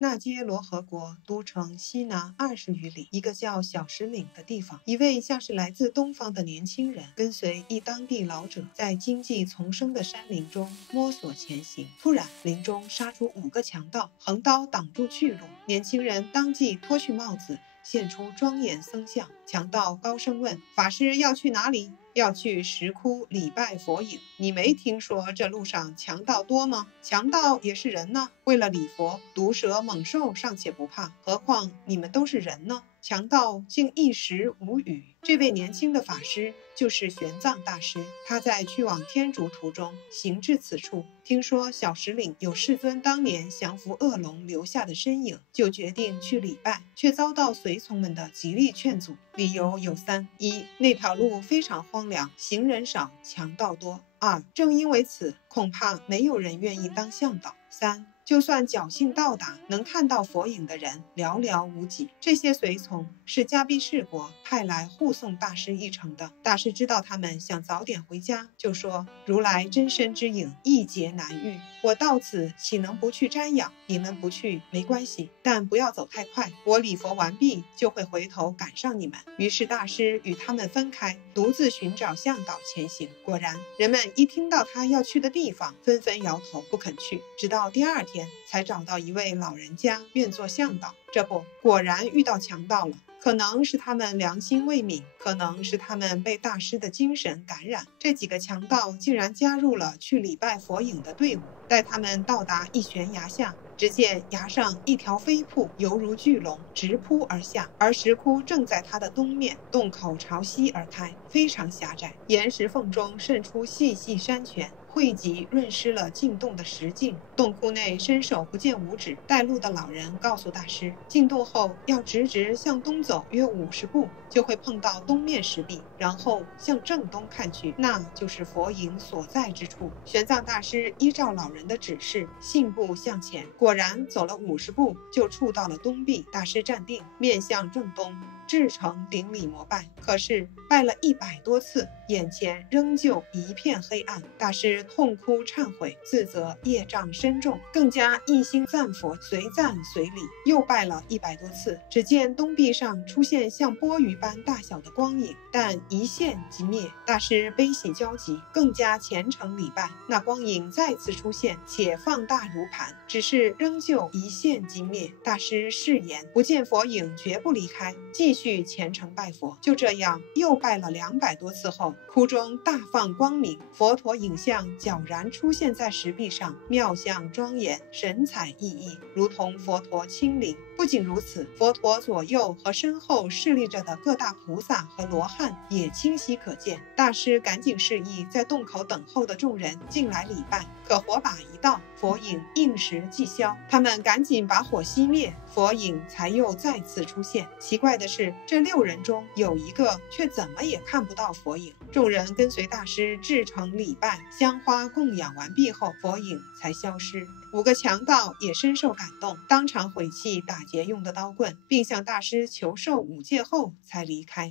那揭罗河国都城西南20余里，一个叫小石岭的地方，一位像是来自东方的年轻人，跟随一当地老者，在荆棘丛生的山林中摸索前行。突然，林中杀出5个强盗，横刀挡住去路。年轻人当即脱去帽子，现出庄严僧相。强盗高声问：“法师要去哪里？”“要去石窟礼拜佛影。”“你没听说这路上强盗多吗？强盗也是人呢，为了礼佛，毒蛇猛兽尚且不怕，何况你们都是人呢？”强盗竟一时无语。这位年轻的法师就是玄奘大师，他在去往天竺途中行至此处，听说小石岭有世尊当年降服恶龙留下的身影，就决定去礼拜，却遭到随从们的极力劝阻。理由有3： 1. 那条路非常荒凉，行人少，强盗多； 2. 正因为此，恐怕没有人愿意当向导； 3. 就算侥幸到达，能看到佛影的人寥寥无几。这些随从是迦毗士国派来护送大师一程的。大师知道他们想早点回家，就说：“如来真身之影一劫难遇，我到此岂能不去瞻仰？你们不去没关系，但不要走太快，我礼佛完毕就会回头赶上你们。”于是大师与他们分开，独自寻找向导前行。果然，人们一听到他要去的地方，纷纷摇头不肯去，直到第2天才找到一位老人家愿做向导。这不，果然遇到强盗了。可能是他们良心未泯，可能是他们被大师的精神感染，这几个强盗竟然加入了去礼拜佛影的队伍。待他们到达一悬崖下，只见崖上一条飞瀑犹如巨龙直扑而下，而石窟正在它的东面，洞口朝西而开，非常狭窄，岩石缝中渗出细细山泉，汇集润湿了进洞的石径。洞窟内伸手不见五指，带路的老人告诉大师，进洞后要直向东走约50步，就会碰到东面石壁，然后向正东看去，那就是佛影所在之处。玄奘大师依照老人的指示，信步向前，果然走了50步，就触到了东壁。大师站定，面向正东，至诚顶礼膜拜。可是拜了100多次，眼前仍旧一片黑暗。大师痛哭忏悔，自责业障深重，更加一心赞佛，随赞随礼。又拜了100多次，只见东壁上出现像钵盂般大小的光影，但一现即灭。大师悲喜交集，更加虔诚礼拜。那光影再次出现，且放大如盘，只是仍旧一现即灭。大师誓言不见佛影绝不离开，继续虔诚拜佛。就这样又拜了200多次后，窟中大放光明，佛陀影像皎然出现在石壁上，妙相庄严，神采奕奕，如同佛陀亲临。不仅如此，佛陀左右和身后侍立着的各大菩萨和罗汉也清晰可见。大师赶紧示意在洞口等候的众人进来礼拜，可火把一到，佛影应时即消。他们赶紧把火熄灭，佛影才又再次出现。奇怪的是，这6人中有一个却怎么也看不到佛影。众人跟随大师至诚礼拜，香花供养完毕后，佛影才消失。5个强盗也深受感动，当场毁弃打劫用的刀棍，并向大师求受5戒后才离开。